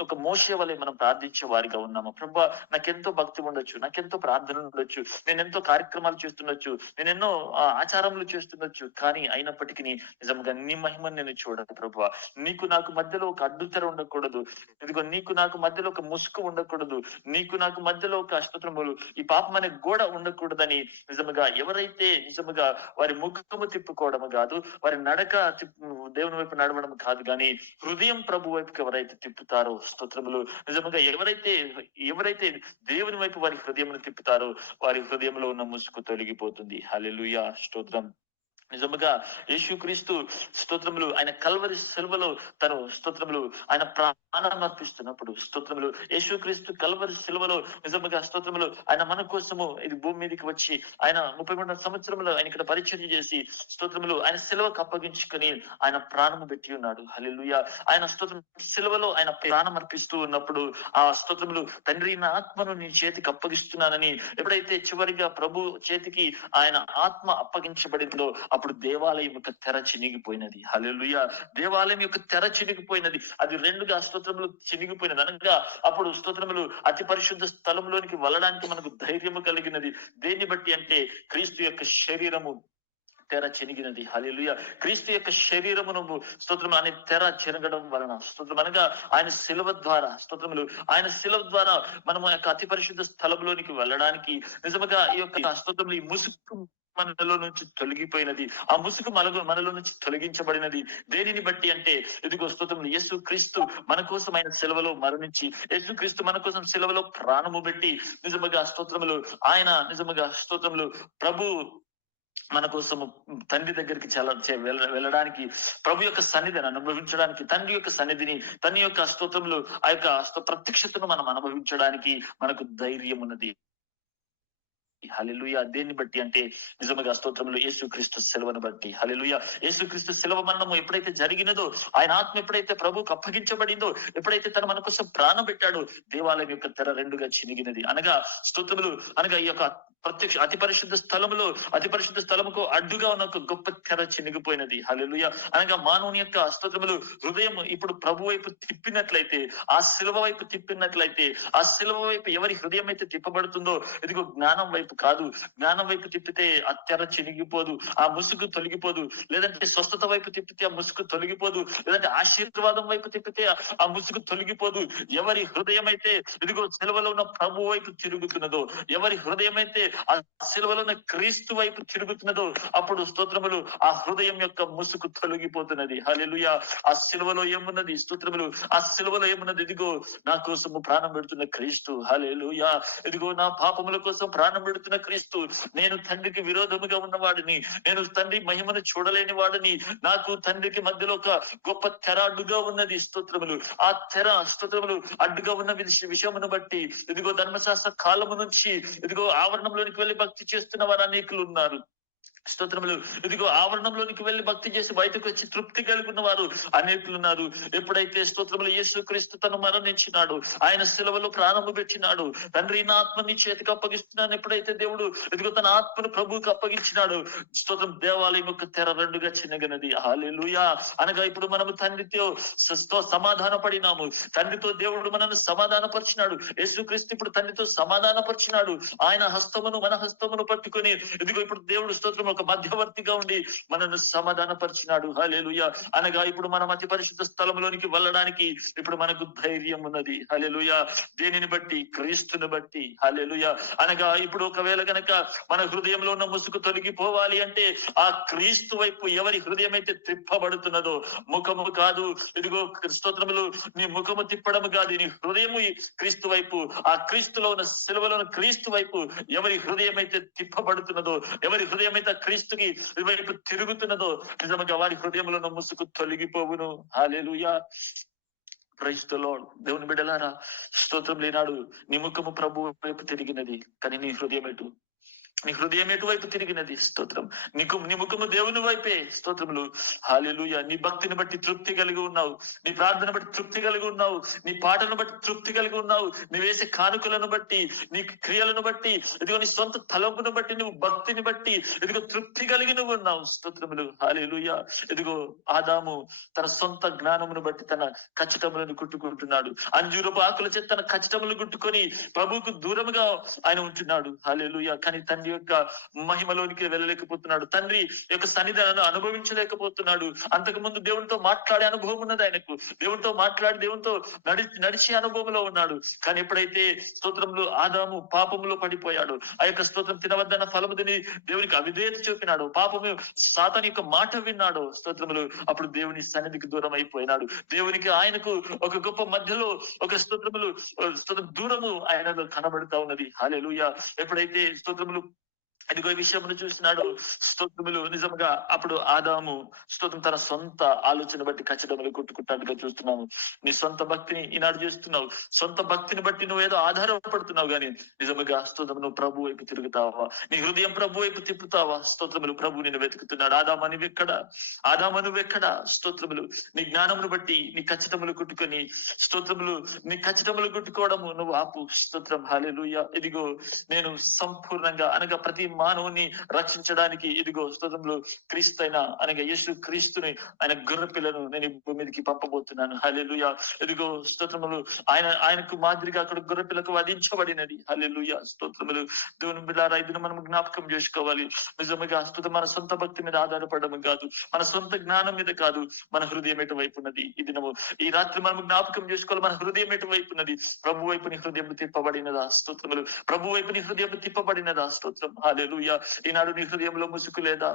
ఒక మోషే వలె మనం ప్రార్థించే వారిగా ఉన్నాము. ప్రభు నాకెంతో భక్తి ఉండొచ్చు, నాకెంతో ప్రార్థన ఉండొచ్చు, నేను ఎంతో కార్యక్రమాలు చేస్తుండొచ్చు, నేను ఎన్నో ఆచారములు చేస్తుండొచ్చు, కానీ అయినప్పటికీ నిజంగా నీ మహిమను నేను చూడాలి. ప్రభు నీకు నాకు మధ్యలో ఒక అడ్డుతెర ఉండకూడదు. ఇదిగో నీకు నాకు మధ్యలో ఒక ముసుగు ఉండకూడదు. నీకు నాకు మధ్యలో ఒక స్తోత్రములు ఈ పాపం అనే గోడ ఉండకూడదని నిజముగా ఎవరైతే నిజముగా వారి ముఖము తిప్పుకోవడం కాదు, వారి నడక దేవుని వైపు నడవడం కాదు, కానీ హృదయం ప్రభు వైపుకి ఎవరైతే తిప్పుతారో స్తోత్రములు నిజముగా ఎవరైతే దేవుని వైపు వారి హృదయం తిప్పుతారో వారి హృదయంలో ఉన్న ముసుగు తొలగిపోతుంది. హల్లెలూయా. స్తోత్రం. నిజముగా యేసుక్రీస్తు స్తోత్రములు ఆయన కల్వరి సిలువలో తను స్తోత్రములు ఆయన ప్రాణం అర్పిస్తున్నప్పుడు స్తోత్రములు యేసుక్రీస్తు కల్వరి సిలువలో నిజముగా స్తోత్రములు ఆయన మన కోసము ఇది భూమి మీదకి వచ్చి ఆయన 33 సంవత్సరములు ఆయన ఇక్కడ పరిచర్య చేసి స్తోత్రములు ఆయన సిలువకు అప్పగించుకొని ఆయన ప్రాణము పెట్టి ఉన్నాడు. హల్లెలూయా. ఆయన స్తోత్రం సిలువలో ఆయన ప్రాణం అర్పిస్తూ ఉన్నప్పుడు ఆ స్తోత్రములు తండ్రి నా ఆత్మను నీ చేతికి అప్పగిస్తున్నానని ఎప్పుడైతే చివరిగా ప్రభు చేతికి ఆయన ఆత్మ అప్పగించబడిందో అప్పుడు దేవాలయం యొక్క తెర చినిగిపోయినది. హల్లెలూయా. దేవాలయం యొక్క తెర చినిగిపోయినది. అది రెండుగా స్తోత్రములు చినిగిపోయినది అనగా అప్పుడు స్తోత్రములు అతి పరిశుద్ధ స్థలంలోనికి వెళ్ళడానికి మనకు ధైర్యము కలిగినది. దేన్ని బట్టి అంటే క్రీస్తు యొక్క శరీరము తెర చినిగినది. హల్లెలూయా. క్రీస్తు యొక్క శరీరమును స్తోత్రం అనే తెర చిరగడం వలన స్తోత్రం అనగా ఆయన శిలువ ద్వారా స్తోత్రములు ఆయన శిలువ ద్వారా మనము యొక్క అతి పరిశుద్ధ స్థలంలోనికి వెళ్ళడానికి నిజముగా ఈ యొక్క స్తోత్రములు ఈ ముసుగు మనలో నుంచి తొలగిపోయినది. ఆ ముసుగు మనలో నుంచి తొలగించబడినది. దేనిని బట్టి అంటే ఇదిగో స్తోత్రములు యేసు క్రీస్తు మన కోసం ఆయన సెలవులో మరణించి యేసు క్రీస్తు మన కోసం సెలవులో ప్రాణము పెట్టి నిజముగా స్తోత్రములు ఆయన నిజముగా స్తోత్రములు ప్రభు మన కోసము తండ్రి దగ్గరికి వెళ్ళడానికి ప్రభు యొక్క సన్నిధిని అనుభవించడానికి తండ్రి యొక్క సన్నిధిని తన యొక్క స్తోత్రములు ఆ యొక్క ప్రత్యక్షతను మనం అనుభవించడానికి మనకు ధైర్యం ఉన్నది. హల్లెలూయా. దేన్ని బట్టి అంటే నిజముగా స్తోత్రములు యేసుక్రీస్తు సెలవును బట్టి. హల్లెలూయా. యేసుక్రీస్తు సెలవు మరణము ఎప్పుడైతే జరిగినదో ఆయన ఆత్మ ఎప్పుడైతే ప్రభువుకు అప్పగించబడిందో ఎప్పుడైతే తను మన కోసం ప్రాణం పెట్టాడో దేవాలయం యొక్క తెర రెండుగా చినిగినది. అనగా స్తోత్రములు అనగా ఈ యొక్క ప్రత్యక్ష అతి పరిశుద్ధ స్థలముకు అడ్డుగా ఉన్న ఒక గొప్ప తెర చినిగిపోయినది. హల్లెలూయా. అనగా మానవుని యొక్క స్తోత్రములు హృదయం ఇప్పుడు ప్రభు వైపు తిప్పినట్లయితే ఆ శిలువ వైపు తిప్పినట్లయితే ఆ శిలువ వైపు ఎవరి హృదయం అయితే తిప్పబడుతుందో ఇదిగో జ్ఞానం వైపు కాదు. జ్ఞానం వైపు తిప్పితే ఆ తెర చినిగిపోదు, ఆ ముసుగు తొలగిపోదు. లేదంటే స్వస్థత వైపు తిప్పితే ఆ ముసుగు తొలగిపోదు. లేదంటే ఆశీర్వాదం వైపు తిప్పితే ఆ ముసుగు తొలగిపోదు. ఎవరి హృదయం అయితే ఇదిగో సిలువలో ఉన్న ప్రభు వైపు తిరుగుతున్నదో ఎవరి హృదయం అయితే ఆ సిలువలో ఉన్న క్రీస్తు వైపు తిరుగుతున్నదో అప్పుడు స్తోత్రములు ఆ హృదయం యొక్క ముసుగు తొలగిపోతున్నది. హల్లెలూయా. ఆ సిలువలో ఏమున్నది స్తోత్రములు ఆ సిలువలో ఏమున్నది ఇదిగో నా కోసము ప్రాణం పెడుతున్న క్రీస్తు. హల్లెలూయా. ఇదిగో నా పాపముల కోసం ప్రాణం పెడుతున్న క్రీస్తు. నేను తండ్రికి విరోధముగా ఉన్నవాడిని, నేను తండ్రి మహిమను చూడలేని వాడిని, నాకు తండ్రికి మధ్యలో ఒక గొప్ప తెర అడ్డుగా ఉన్నది. స్తోత్రములు ఆ తెర స్తోత్రములు అడ్డుగా ఉన్న విషయమును బట్టి ఇదిగో ధర్మశాస్త్ర కాలము నుంచి ఇదిగో ఆవరణంలోనికి వెళ్లి భక్తి చేస్తున్న వారు అనేకులు ఉన్నారు. స్తోత్రములు ఇదిగో ఆవరణంలోనికి వెళ్లి భక్తి చేసి బయటకు వచ్చి తృప్తి కలిగిన వారు అనేకులు ఉన్నారు. ఎప్పుడైతే స్తోత్రములు యేసుక్రీస్తు తను మరణించినాడు, ఆయన శిలువలో ప్రాణము పెట్టినాడు, తండ్రి నా ఆత్మని చేతికి అప్పగిస్తున్నాను ఎప్పుడైతే దేవుడు ఇదిగో తన ఆత్మను ప్రభువుకి అప్పగించినాడు స్తోత్రం దేవాలయం యొక్క తెర రెండుగా చిన్నగనది. హల్లెలూయా. అనగా ఇప్పుడు మనము తండ్రితో సమాధాన పడినాము. తండ్రితో దేవుడు మనల్ని సమాధానపరిచినాడు. యేసుక్రీస్తు ఇప్పుడు తండ్రితో సమాధానపరిచినాడు. ఆయన హస్తమును మన హస్తమును పట్టుకొని ఇదిగో ఇప్పుడు దేవుడు స్తోత్రం ఒక మధ్యవర్తిగా ఉండి మనను సమాధానపరిచినాడు. హల్లెలూయా. అనగా ఇప్పుడు మనం అతి పరిశుద్ధ స్థలంలోనికి వెళ్ళడానికి ఇప్పుడు మనకు ధైర్యం ఉన్నది. హల్లెలూయా. దేనిని బట్టి? క్రీస్తుని బట్టి. హల్లెలూయా. అనగా ఇప్పుడు ఒకవేళ గనక మన హృదయంలో ఉన్న ముసుగు తొలగిపోవాలి అంటే ఆ క్రీస్తు వైపు ఎవరి హృదయం అయితే తిప్పబడుతున్నదో ముఖము కాదు ఇదిగో స్తోత్రములు నీ ముఖము తిప్పడము కాదు, నీ హృదయము క్రీస్తు వైపు ఆ క్రీస్తులో ఉన్న సిలువలో ఉన్న క్రీస్తు వైపు ఎవరి హృదయం అయితే తిప్పబడుతున్నదో ఎవరి హృదయం అయితే క్రీస్తుకి వైపు తిరుగుతున్నదో నిజంగా వారి హృదయంలో ఉన్న ముసుగు తొలగిపోవును. హల్లెలూయా. Praise the lord. దేవుని బిడ్డలారా స్తోత్రం లేనాడు నీ ముఖము ప్రభు వైపు తిరిగినది, కానీ నీ హృదయం ఎటు? నీ హృదయం ఎటువైపు తిరిగినది? స్తోత్రం. నీ ముఖము దేవుని వైపే. స్తోత్రములు. హల్లెలూయా. నీ భక్తిని బట్టి తృప్తి కలిగి ఉన్నావు, నీ ప్రార్థన బట్టి తృప్తి కలిగి ఉన్నావు, నీ పాటను బట్టి తృప్తి కలిగి ఉన్నావు, నీ వేసే కానుకలను బట్టి నీ క్రియలను బట్టి ఇదిగో నీ సొంత తలంపును బట్టి నువ్వు భక్తిని బట్టి ఇదిగో తృప్తి కలిగి నువ్వు ఉన్నావు. స్తోత్రములు. హల్లెలూయా. ఇదిగో ఆదాము తన సొంత జ్ఞానమును బట్టి తన కచ్చటములను కుట్టుకుంటున్నాడు. అంజూరపు ఆకుల చేత తన కచ్చటములు కుట్టుకొని ప్రభువుకు దూరముగా ఆయన ఉంటున్నాడు. హల్లెలూయా. కానీ తండ్రి యొక్క మహిమలోనికి వెళ్ళలేకపోతున్నాడు, తండ్రి యొక్క సన్నిధానాన్ని అనుభవించలేకపోతున్నాడు. అంతకు ముందు దేవునితో మాట్లాడే అనుభవం ఉన్నది ఆయనకు, దేవునితో మాట్లాడి దేవునితో నడిచే అనుభవంలో ఉన్నాడు. కానీ ఎప్పుడైతే స్తోత్రంలో ఆదాము పాపములో పడిపోయాడు, ఆ యొక్క స్తోత్రం తినవద్దన్న ఫలము తిని దేవునికి అవిధేయత చూపినాడు, పాపము సాతాను యొక్క మాట విన్నాడు స్తోత్రములు, అప్పుడు దేవుని సన్నిధికి దూరం అయిపోయినాడు. దేవునికి ఆయనకు ఒక గొప్ప మధ్యలో ఒక స్తోత్రం దూరము ఆయనలో కనబడుతా ఉన్నది. హల్లెలూయా. ఎప్పుడైతే స్తోత్రములు ఇదిగో ఈ విషయంలో చూస్తున్నాడు. స్తోత్రములు నిజంగా అప్పుడు ఆదాము స్తోత్రం తన సొంత ఆలోచన బట్టి ఖచ్చితములు కొట్టుకుంటాడుగా చూస్తున్నాము. నీ సొంత భక్తిని ఈనాడు చేస్తున్నావు. సొంత భక్తిని బట్టి నువ్వు ఏదో ఆధారపడుతున్నావు గానీ నిజముగా స్తోత్రం నువ్వు ప్రభు వైపు తిరుగుతావా? నీ హృదయం ప్రభు వైపు తిప్పుతావా? స్తోత్రములు ప్రభు నిన్ను వెతుకుతున్నాడు. ఆదామా నువ్వెక్కడ? ఆదామా నువ్వెక్కడ? స్తోత్రములు నీ జ్ఞానమును బట్టి నీ ఖచ్చితములు కొట్టుకొని స్తోత్రములు నీ ఖచ్చితములు కొట్టుకోవడము నువ్వు ఆపు. స్తోత్రం హల్లెలూయా. ఇదిగో నేను సంపూర్ణంగా అనగా ప్రతి మానవుని రక్షించడానికి ఇదిగో స్తోత్రములు క్రీస్తైన అనగా యేసు క్రీస్తుని ఆయన గొర్రె పిల్లను నేను ఈ భూమి మీదకి పంపబోతున్నాను. హల్లెలూయా. ఇదిగో స్తోత్రములు ఆయనకు మాదిరిగా అక్కడ గొర్రె పిల్లకు వధించబడినది. హల్లెలూయా. స్తోత్రములు దేవుని బిడ్డలారా, ఇది మనం జ్ఞాపకం చేసుకోవాలి. నిజంగా స్తోత్రం మన సొంత భక్తి మీద ఆధారపడడం కాదు, మన సొంత జ్ఞానం మీద కాదు, మన హృదయం ఎటువైపు ఉన్నది. ఈ దినము ఈ రాత్రి మనం జ్ఞాపకం చేసుకోవాలి. మన హృదయం ఎటువైపు ఉన్నది? ప్రభు వైపు నీ హృదయం తిప్పబడినదా? స్తోత్రములు ప్రభు వైపు నీ హృదయం తిప్పబడినదా? స్తోత్రం హల్లెలూయా. ఈనాడు నీ హృదయంలో ముసుగు లేదా?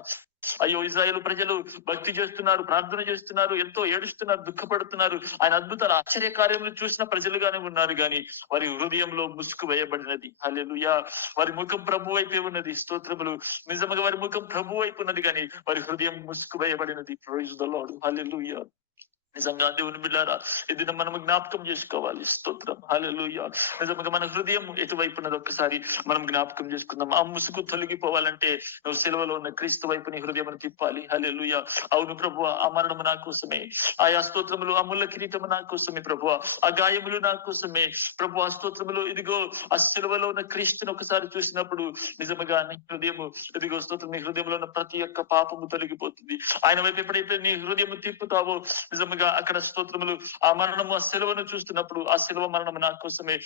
అయ్యో, ఇశ్రాయేలు ప్రజలు భక్తి చేస్తున్నారు, ప్రార్థన చేస్తున్నారు, ఎంతో ఏడుస్తున్నారు, దుఃఖపడుతున్నారు, ఆయన అద్భుతాలు ఆశ్చర్య కార్యములు చూసిన ప్రజలుగానే ఉన్నారు గాని వారి హృదయంలో ముసుగు వేయబడినది. హల్లెలూయా. వారి ముఖం ప్రభు వైపే ఉన్నది. స్తోత్రములు నిజంగా వారి ముఖం ప్రభు వైపు ఉన్నది కానీ వారి హృదయం ముసుగు వేయబడినది. Praise the lord. హల్లెలూయా. నిజంగా దేవుని బిడ్డలారా, ఇది మనము జ్ఞాపకం చేసుకోవాలి. స్తోత్రం హల్లెలూయా. నిజంగా మన హృదయం ఎటువైపు ఉన్నది ఒక్కసారి మనం జ్ఞాపకం చేసుకుందాం. ఆ ముసుగు తొలగిపోవాలంటే నువ్వు సిలువలో ఉన్న క్రీస్తు వైపు నీ హృదయం తిప్పాలి. హల్లెలూయా. అవును ప్రభువా, ఆ మరణము నా కోసమే, ఆయా స్తోత్రములు ఆ ముళ్ళ కిరీటము నా కోసమే ప్రభువా, ఆ గాయములు నా కోసమే ప్రభువా. స్తోత్రములు ఇదిగో ఆ సిలువలో ఉన్న క్రీస్తుని ఒకసారి చూసినప్పుడు నిజముగా నీ హృదయము ఇదిగో స్తోత్రం నీ హృదయంలో ఉన్న ప్రతి ఒక్క పాపము తొలగిపోతుంది. ఆయన వైపు ఎప్పుడైతే నీ హృదయం తిప్పుతావో నిజముగా అక్కడ స్తోత్రములు ఆ మరణము ఆ సెలవును చూస్తున్నప్పుడు ఆ సెలవ మరణము నా కోసమే,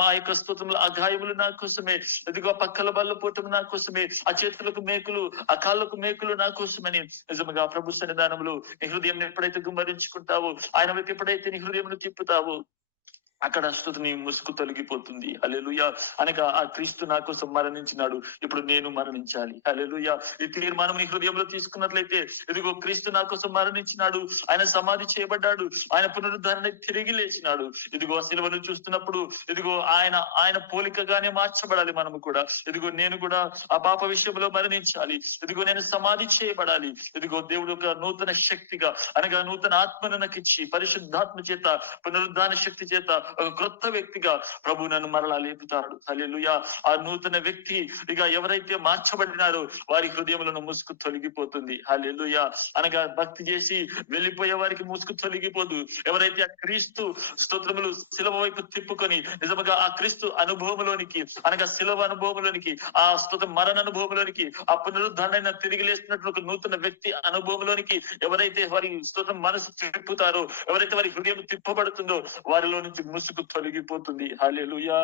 మా యొక్క స్తోత్రములు ఆ గాయములు నా కోసమే, ఇదిగో పక్కల బల్ల పోటము నా కోసమే, ఆ చేతులకు మేకులు ఆ కాళ్ళకు మేకులు నా కోసమని నిజముగా ప్రభు సన్నిధానములు నీ హృదయం ఎప్పుడైతే గుమ్మరించుకుంటావో, ఆయన వైపు ఎప్పుడైతే నీ హృదయం తిప్పుతావో అక్కడ స్తుతిని ముసుగు తొలగిపోతుంది. హల్లెలూయా. అనగా ఆ క్రీస్తు నా కోసం మరణించినాడు, ఇప్పుడు నేను మరణించాలి. హల్లెలూయా. ఈ తీర్మానం నీ హృదయంలో తీసుకున్నట్లయితే ఇదిగో క్రీస్తు నా కోసం మరణించినాడు, ఆయన సమాధి చేయబడ్డాడు, ఆయన పునరుద్ధరణ తిరిగి లేచినాడు. ఇదిగో సిలువను చూస్తున్నప్పుడు ఇదిగో ఆయన పోలికగానే మార్చబడాలి మనము కూడా. ఇదిగో నేను కూడా ఆ పాప విషయంలో మరణించాలి, ఇదిగో నేను సమాధి చేయబడాలి. ఇదిగో దేవుడు ఒక నూతన శక్తిగా అనగా నూతన ఆత్మను నాకు ఇచ్చి పరిశుద్ధాత్మ చేత పునరుద్ధాన శక్తి చేత ఒక క్రొత్త వ్యక్తిగా ప్రభు నన్ను మరలా లేపుతాడు. హల్లెలూయా. ఆ నూతన వ్యక్తి ఇక ఎవరైతే మార్చబడినారో వారి హృదయములను ముసుగు తొలగిపోతుంది. హల్లెలూయా. అనగా భక్తి చేసి వెళ్ళిపోయే వారికి ముసుగు తొలగిపోదు. ఎవరైతే ఆ క్రీస్తు స్తోత్రములు శిలువ వైపు తిప్పుకొని నిజముగా ఆ క్రీస్తు అనుభవంలోనికి అనగా శిలువ అనుభవంలోనికి ఆ స్తోత్రం మరణ అనుభవంలోనికి ఆ పునరుద్ధరణ తిరిగి లేస్తున్నట్లు ఒక నూతన వ్యక్తి అనుభవంలోనికి ఎవరైతే వారి స్తోత్రం మనసు తిప్పుతారో, ఎవరైతే వారి హృదయం తిప్పబడుతుందో వారిలో నుంచి ముసుగు తొలగిపోతుంది. హల్లెలూయా.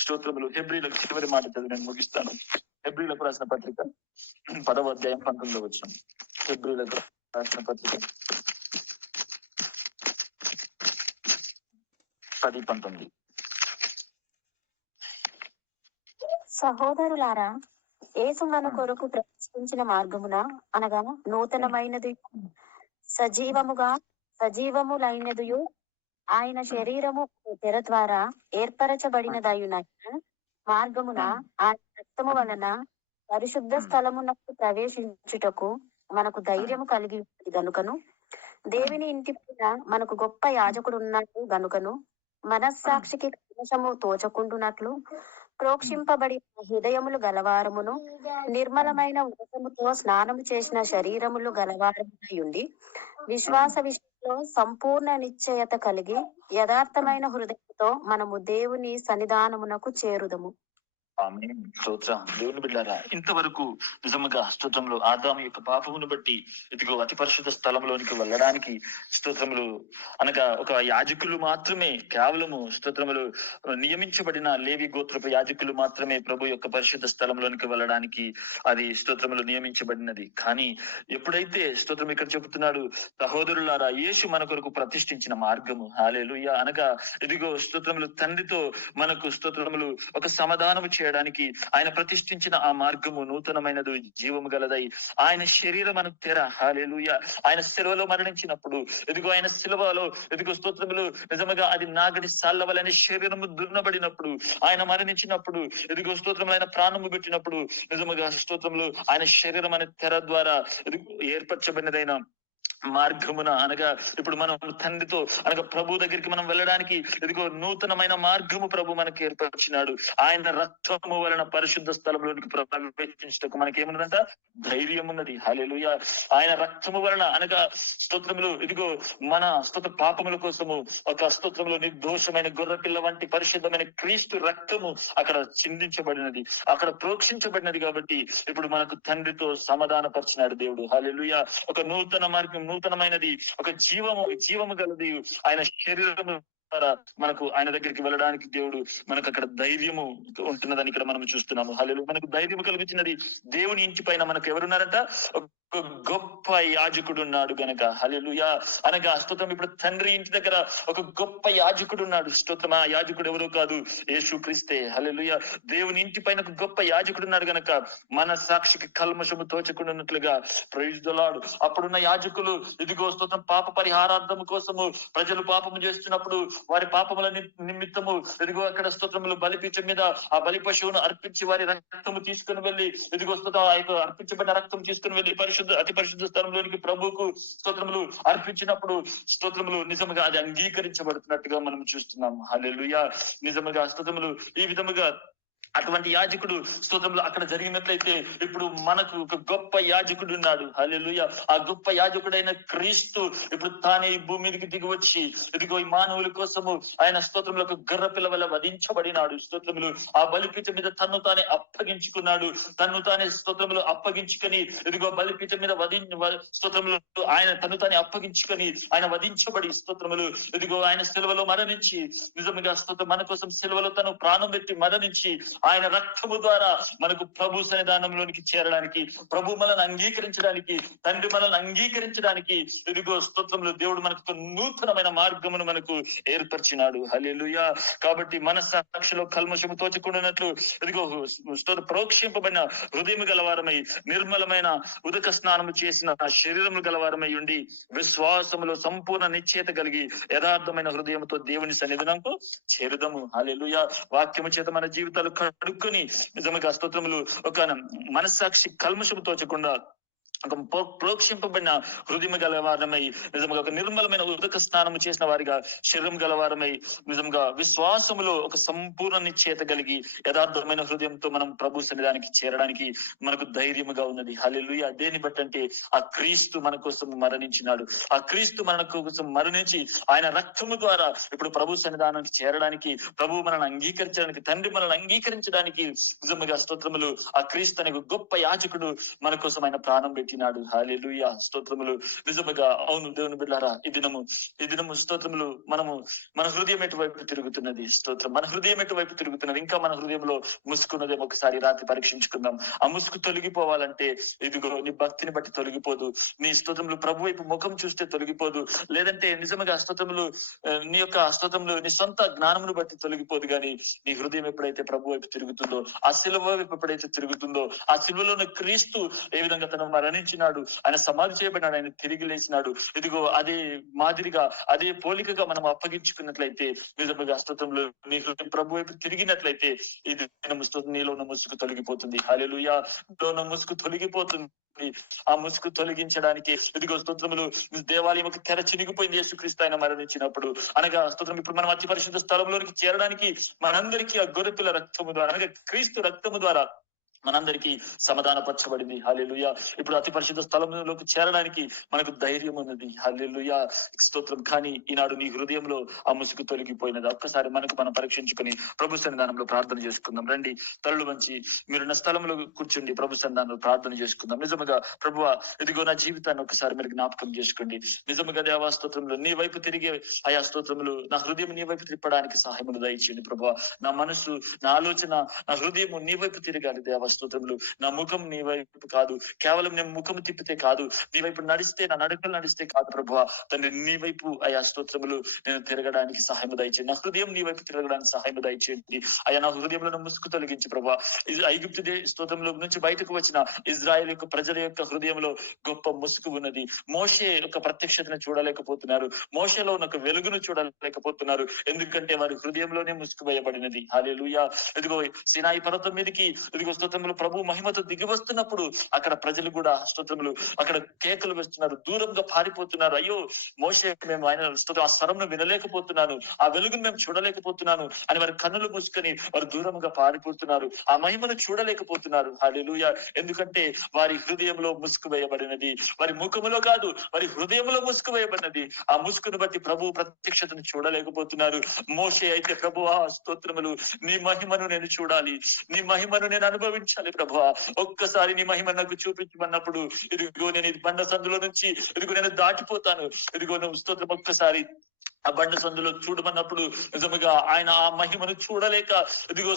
స్తోత్రములు. హెబ్రీలకు చివరి మాట చదివి నేను ముగిస్తాను. హెబ్రీలకు రాసిన పత్రిక 10వ అధ్యాయం 19వ వచనం. హెబ్రీలకు రాసిన పత్రిక 10:19. సహోదరులారా, యేసు మన కొరకు ప్రవేశించిన మార్గమున అనగా నూతనమైనది సజీవములైనదియు ఆయన శరీరము తెర ద్వారా ఏర్పరచబడినదయున మార్గమున ఆయన రక్తము వలన పరిశుద్ధ స్థలమునకు ప్రవేశించుటకు మనకు ధైర్యము కలిగి ఉన్నది గనుకను, దేవుని ఇంటి పైన మనకు గొప్ప యాజకుడు ఉన్నాడు గనుకను, మనస్సాక్షికి కల్మషము తోచకుండునట్లు ప్రోక్షింపబడిన హృదయములు గలవారమును నిర్మలమైన ఉదకముతో స్నానము చేసిన శరీరములు గలవారమునై ఉండి విశ్వాస విషయంలో సంపూర్ణ నిశ్చయత కలిగి యథార్థమైన హృదయంతో మనము దేవుని సన్నిధానమునకు చేరుదము. ఆమేన్. స్తోత్రం. దేవుని బిడ్డలారా, ఇంతవరకు నిజముగా స్తోత్రములు ఆదాము యొక్క పాపమును బట్టి ఇదిగో అతి పరిశుద్ధ స్థలంలోనికి వెళ్ళడానికి స్తోత్రములు అనగా ఒక యాజకులు మాత్రమే, కేవలము స్తోత్రములు నియమించబడిన లేవి గోత్రపు యాజకులు మాత్రమే ప్రభు యొక్క పరిశుద్ధ స్థలంలోనికి వెళ్ళడానికి అది స్తోత్రములు నియమించబడినది. కానీ ఎప్పుడైతే స్తోత్రం ఇక్కడ చెబుతున్నాడు, సహోదరులారా, యేసు మన కొరకు ప్రతిష్ఠించిన మార్గము హల్లెలూయా అనగా ఇదిగో స్తోత్రములు తండ్రితో మనకు స్తోత్రములు ఒక సమాధానము చేయడానికి ఆయన ప్రతిష్ఠించిన ఆ మార్గము నూతనమైనది, జీవము గలదై ఆయన శరీరం అను తెర. హల్లెలూయా. ఆయన శిలువలో మరణించినప్పుడు ఇదిగో ఆయన శిలువలో ఇదిగో స్తోత్రములు నిజముగా అది నాగటి సాళ్ళ వలన శరీరము దున్నబడినప్పుడు, ఆయన మరణించినప్పుడు ఇదిగో స్తోత్రములు ఆయన ప్రాణము పెట్టినప్పుడు నిజముగా స్తోత్రములు ఆయన శరీరం అనే తెర ద్వారా ఏర్పరచబడినదైన మార్గమున అనగా ఇప్పుడు మనం తండ్రితో అనగా ప్రభు దగ్గరికి మనం వెళ్ళడానికి ఇదిగో నూతనమైన మార్గము ప్రభు మనకి ఏర్పరిచినాడు. ఆయన రక్తము వలన పరిశుద్ధ స్థలంలోనికి ప్రవేశించటకు మనకి ఏమున్నదంట? ధైర్యం ఉన్నది. హల్లెలూయా. ఆయన రక్తము వలన అనగా స్తోత్రములు ఇదిగో మన స్తోత్ర పాపముల కోసము ఒక స్తోత్రములు నిర్దోషమైన గొర్రెపిల్ల వంటి పరిశుద్ధమైన క్రీస్తు రక్తము అక్కడ చిందించబడినది, అక్కడ ప్రోక్షించబడినది. కాబట్టి ఇప్పుడు మనకు తండ్రితో సమాధానపరిచినాడు దేవుడు. హల్లెలూయా. ఒక నూతన మార్గం, నూతనమైనది, ఒక జీవము గలది ఆయన శరీరము ద్వారా మనకు ఆయన దగ్గరికి వెళ్ళడానికి దేవుడు మనకు అక్కడ ధైర్యము ఉంటున్నదని ఇక్కడ మనం చూస్తున్నాము. హల్లెలూయా. మనకు ధైర్యం కలిగించినది దేవుని ఇంటి పైన మనకు ఎవరున్నారంట? ఒక గొప్ప యాజకుడు ఉన్నాడు గనక. హల్లెలూయా. అనగా స్తోత్రం ఇప్పుడు తండ్రి ఇంటి దగ్గర ఒక గొప్ప యాజకుడు ఉన్నాడు. స్తోత్రం. ఆ యాజకుడు ఎవరో కాదు, యేసుక్రీస్తే. హల్లెలూయా. దేవుని ఇంటి పైన ఒక గొప్ప యాజకుడు ఉన్నాడు గనక మన సాక్షికి కల్మషము తోచకుండా ఉన్నట్లుగా ప్రైజ్ ది లార్డ్. అప్పుడున్న యాజకులు ఇదిగో స్తోత్రం పాప పరిహారార్థం కోసము ప్రజలు పాపము చేస్తున్నప్పుడు వారి పాపముల నిమిత్తము ఇదిగో అక్కడ స్తోత్రములు బలిపీఠం మీద ఆ బలి పశువును అర్పించి వారి రక్తము తీసుకుని వెళ్ళి ఇదిగో స్తోత్రం ఆ యొక్క అర్పించబడిన రక్తం తీసుకుని వెళ్ళి అతి పరిశుద్ధ స్థలంలోనికి ప్రభువుకు స్తోత్రములు అర్పించినప్పుడు స్తోత్రములు నిజముగా అది అంగీకరించబడుతున్నట్టుగా మనం చూస్తున్నాము. హల్లెలూయా. నిజముగా స్తోత్రములు ఈ విధముగా అటువంటి యాజకుడు స్తోత్రంలో అక్కడ జరిగినట్లయితే ఇప్పుడు మనకు ఒక గొప్ప యాజకుడు ఉన్నాడు. హల్లెలూయా. ఆ గొప్ప యాజకుడైన క్రీస్తు ఇప్పుడు తానే ఈ భూమి మీదకి దిగి వచ్చి ఇదిగో ఈ మానవుల కోసము ఆయన స్తోత్రంలో ఒక గొర్రె పిల్ల వల్ల వధించబడినాడు. స్తోత్రములు ఆ బలిపీఠం మీద తన్ను తానే అప్పగించుకున్నాడు. తన్ను తానే స్తోత్రములు అప్పగించుకొని ఇదిగో బలిపీఠం మీద స్తోత్రములు ఆయన తన్ను తానే అప్పగించుకొని ఆయన వధించబడి స్తోత్రములు ఇదిగో ఆయన సిలువలో మరణించి నిజంగా స్తోత్రం మన కోసం సిలువలో తను ప్రాణం పెట్టి మరణించి ఆయన రక్తము ద్వారా మనకు ప్రభు సన్నిధానంలోనికి చేరడానికి, ప్రభు మనల్ని అంగీకరించడానికి, తండ్రి మనల్ని అంగీకరించడానికి ఇదిగో స్తోత్రములు దేవుడు మనకు నూతనమైన మార్గమును మనకు ఏర్పరిచినాడు. హల్లెలూయా. కాబట్టి మన సాక్షిలో కల్మషము తోచకుండానట్లు ఇదిగో ప్రోక్షింపబడిన హృదయం గలవారమై నిర్మలమైన ఉదక స్నానము చేసిన శరీరము గలవారమై ఉండి విశ్వాసములో సంపూర్ణ నిశ్చయత కలిగి యథార్థమైన హృదయంతో దేవుని సన్నిధానంకు చేరుదము. హల్లెలూయా. వాక్యము చేత మన జీవితాలు కడుక్కొని నిజంగా స్తోత్రములు ఒక మనస్సాక్షి కల్మషము తోచకుండా ఒక ప్రోక్షింపబడిన హృదయం గలవారమై నిజంగా ఒక నిర్మలమైన ఉదక స్నానము చేసిన వారిగా శరీరం గలవారమై నిజంగా విశ్వాసములో ఒక సంపూర్ణ నిశ్చయత కలిగి యథార్థమైన హృదయంతో మనం ప్రభు సన్నిధానికి చేరడానికి మనకు ధైర్యముగా ఉన్నది. హల్లెలూయా. దేని బట్టి అంటే ఆ క్రీస్తు మన కోసం మరణించినాడు. ఆ క్రీస్తు మన కోసం మరణించి ఆయన రక్తము ద్వారా ఇప్పుడు ప్రభు సన్నిధానానికి చేరడానికి, ప్రభు మనల్ని అంగీకరించడానికి, తండ్రి మనల్ని అంగీకరించడానికి నిజంగా స్తోత్రములు ఆ క్రీస్తు అనే గొప్ప యాజకుడు మన కోసం ఆయన ప్రాణం పెట్టినాడు. హల్లెలూయా. స్తోత్రములు నిజముగా. అవును దేవుని బిడ్డలారా, ఈ దినము స్తోత్రములు మన హృదయం ఎటువైపు తిరుగుతున్నది? స్తోత్రం. మన హృదయం ఎటువైపు తిరుగుతున్నది? ఇంకా మన హృదయంలో ముసుకున్నదేమో ఒకసారి రాత్రి పరీక్షించుకుందాం. ఆ ముసుగు తొలగిపోవాలంటే ఇదిగో నీ భక్తిని బట్టి తొలగిపోదు, నీ స్తోత్రములు ప్రభు వైపు ముఖం చూస్తే తొలగిపోదు, లేదంటే నిజముగా స్తోత్రములు నీ యొక్క స్తోత్రములు నీ సొంత జ్ఞానమును బట్టి తొలగిపోదు. కానీ నీ హృదయం ఎప్పుడైతే ప్రభు వైపు తిరుగుతుందో, ఆ సిలువ వైపు ఎప్పుడైతే తిరుగుతుందో, ఆ సిలువలోని క్రీస్తు ఏ విధంగా తను మరణించినాడు, ఆయన సమాధి చేయబడినాడు, ఆయన తిరిగి లేచినాడు, ఇదిగో అదే మాదిరిగా అదే పోలికగా మనం అప్పగించుకున్నట్లయితే నిజముగా స్తోత్రంలో నీ హృదయం ప్రభు వైపు తిరిగినట్లయితే ఇది నీలో ఉన్న ముసుగు తొలగిపోతుంది. హల్లెలూయా. ఉన్న ముసుగు తొలగిపోతుంది. ఆ ముసుగు తొలగించడానికి ఇదిగో స్తోత్రములు దేవాలయం తెర చినిగిపోయింది యేసుక్రీస్తు ఆయన మరణించినప్పుడు. అనగా స్తోత్రం ఇప్పుడు మనం అతి పరిశుద్ధ స్థలంలోనికి చేరడానికి మనందరికీ ఆ గొర్రెపిల్ల రక్తము ద్వారా అనగా క్రీస్తు రక్తము ద్వారా మనందరికీ సమాధానపరచబడింది. హల్లెలూయా. ఇప్పుడు అతి పరిశుద్ధ స్థలంలోకి చేరడానికి మనకు ధైర్యం ఉన్నది. హల్లెలూయా. స్తోత్రం. కానీ ఈనాడు నీ హృదయంలో ఆ ముసుగు తొలగిపోయినది. ఒక్కసారి మనం పరీక్షించుకొని ప్రభు సన్నిధానంలో ప్రార్థన చేసుకుందాం. రండి, తలలు వంచి మీరున్న స్థలంలో కూర్చుండి ప్రభు సన్నిధానంలో ప్రార్థన చేసుకుందాం. నిజముగా ప్రభువా ఇదిగో నా జీవితాన్ని ఒకసారి మీరు జ్ఞాపకం చేసుకోండి. నిజముగా దేవా స్తోత్రములు నీ వైపు తిరిగే ఆయా స్తోత్రములు నా హృదయం నీ వైపు తిప్పడానికి సహాయములు దయచేయండి ప్రభువా. నా మనసు, నా ఆలోచన, నా హృదయం నీ వైపు తిరగాలి దేవా ప్రభా స్తోత్రములు. నా ముఖం నీ వైపు కాదు, కేవలం నేను ముఖం తిప్పితే కాదు, నీ వైపు నడిస్తే, నా నడుకలు నడిస్తే కాదు ప్రభా తండ్రి, నీ వైపు అయా స్తోత్రములు నేను తిరగడానికి సహాయం దయచేయండి. నా హృదయం నీ వైపు తిరగడానికి సహాయం దయచేయండి అయ్యా. నా హృదయంలో ముసుగు తొలగించి ప్రభా, ఐగుప్తు స్తోత్రంలో నుంచి బయటకు వచ్చిన ఇజ్రాయెల్ యొక్క ప్రజల యొక్క హృదయంలో గొప్ప ముసుగు ఉన్నది. మోషే యొక్క ప్రత్యక్షతను చూడలేకపోతున్నారు, మోషేలో ఉన్న వెలుగును చూడలేకపోతున్నారు, ఎందుకంటే వారి హృదయంలోనే ముసుగు వేయబడినది. హల్లెలూయా. ఇదిగో సినాయి పర్వతం మీదకి ఇదిగో స్తోత్రములు ప్రభు మహిమతో దిగి వస్తున్నప్పుడు అక్కడ ప్రజలు కూడా స్తోత్రములు అక్కడ కేకలు వేస్తున్నారు, దూరంగా పారిపోతున్నారు. అయ్యో మోషే, మేము ఆయన స్తోత్రం ఆ స్వరంను వినలేకపోతున్నాను, ఆ వెలుగును మేము చూడలేకపోతున్నాను అని వారి కన్నులు మూసుకొని వారు దూరంగా పారిపోతున్నారు, ఆ మహిమను చూడలేకపోతున్నారు. హల్లెలూయా. ఎందుకంటే వారి హృదయంలో ముసుగు వేయబడినది, వారి ముఖములో కాదు వారి హృదయంలో ముసుగు వేయబడినది. ఆ ముసుగును బట్టి ప్రభు ప్రత్యక్షతను చూడలేకపోతున్నారు. మోషే అయితే ప్రభువా స్తోత్రములు, నీ మహిమను నేను చూడాలి, నీ మహిమను నేను అనుభవించాలి ప్రభువా, ఒక్కసారి నీ మహిమ నాకు చూపించమన్నప్పుడు ఇదిగో నేను ఇది బండ సందులో నుంచి ఇదిగో నేను దాటిపోతాను, ఇదిగో నువ్వు స్తోత్రం ఒక్కసారి ఆ బండ సందులో చూడమన్నప్పుడు నిజముగా ఆయన ఆ మహిమను చూడలేక ఇదిగో